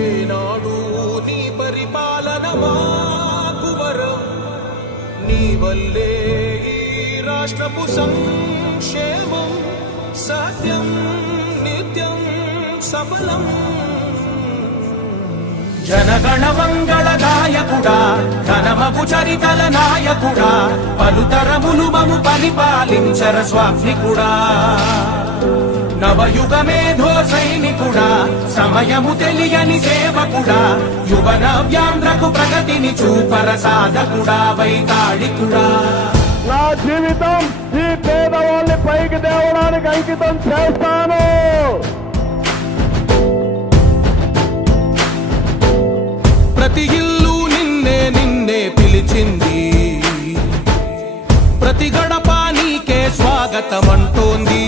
ఏనాడు నీ పరిపాలన మాకు వరం, నీ వల్లే ఈ రాష్ట్రపు సంక్షేమం సత్యం నిత్యం సఫలం. జనగణ మంగళ గాయకుడా, ఘనమగు చరితల నాయకుడా, పలుతరములు మము పరిపాలించర స్వామికుడా. నవయుగ మేధో సైనికుడా, సమయము తెలియని సేవకుడా, యువ నవ్యాంధ్రకు ప్రగతిని చూపర సాధకుడా, వైతాళికుడా. నా జీవితం ఈ పేదవాళ్ళని పైకి తేవడానికి అంకితం చేస్తాను. ప్రతి ఇల్లు నిన్నే నిన్నే పిలిచింది, ప్రతి గడప నీకే స్వాగతమంటోంది.